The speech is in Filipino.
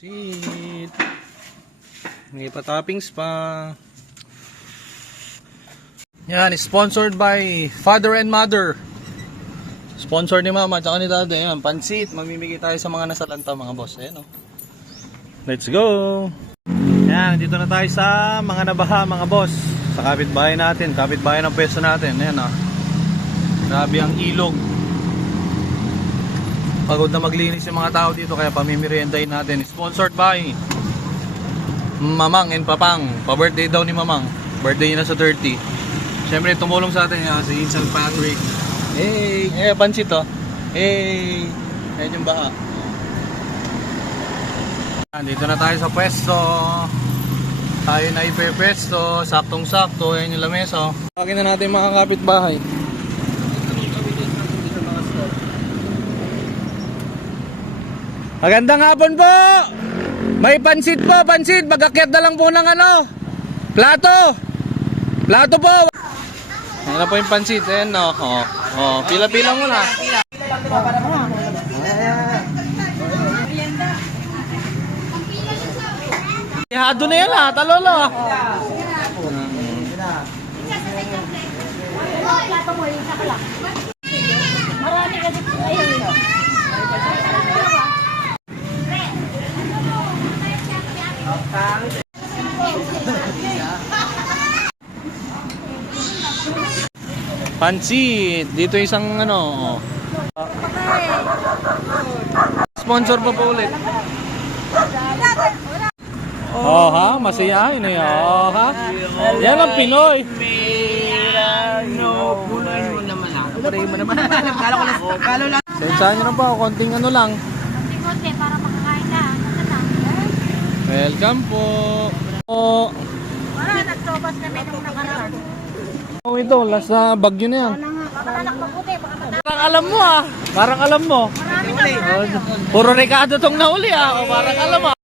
Shit. May pa-toppings pa. Yan, sponsored by Father and Mother. Sponsor ni Mama at ni Dada. Yan, pansit. Mamimigay tayo sa mga nasalanta mga boss. Ayan o. Let's go. Yan, dito na tayo sa mga nabaha mga boss. Sa kapitbahay natin. Kapitbahay ng pwesto natin. Ayan o. Grabe ang ilog. Pagod na maglinis yung mga tao dito. Kaya pamimiriendahin natin. Sponsored by Mamang and Papang. Pa-birthday daw ni Mamang. Birthday niya na sa 30. Siyempre tumulong sa atin si Insel Patrick. Hey! Pansit oh. Hey! Ayan yung baha. Dito na tayo sa pwesto. Tayo na ipepwesto. Saktong-sakto. Ayan yung lamesa. Pagin na natin mga kapitbahay. Magandang hapon po! May pansit po, pansit. Mag-akyat na lang po ng ano, plato. Plato po. Ayan na po yung pansit. Ayan no. Pila-pila muna. Ihado na yan talolo. Plato mo, isa ka lang. Marami kasi ayun. Pansit. Dito isang ano. Sponsor pa po ulit. Oh ha, masayahin eh. Oh ha. Yan ang Pinoy. No, punuin mo naman ako. Punuin mo naman. Kalo lang. Sensahan nyo na po, konting ano lang. Konti para makakain na. Welcome po. Para nagsobas na may nung nakaraan. Oh, ito, last na bagyo na yan. Baka mabuti, baka matapos. Parang alam mo Parang alam mo. Marami na. Puro Ricardo tong nahuli O parang alam mo.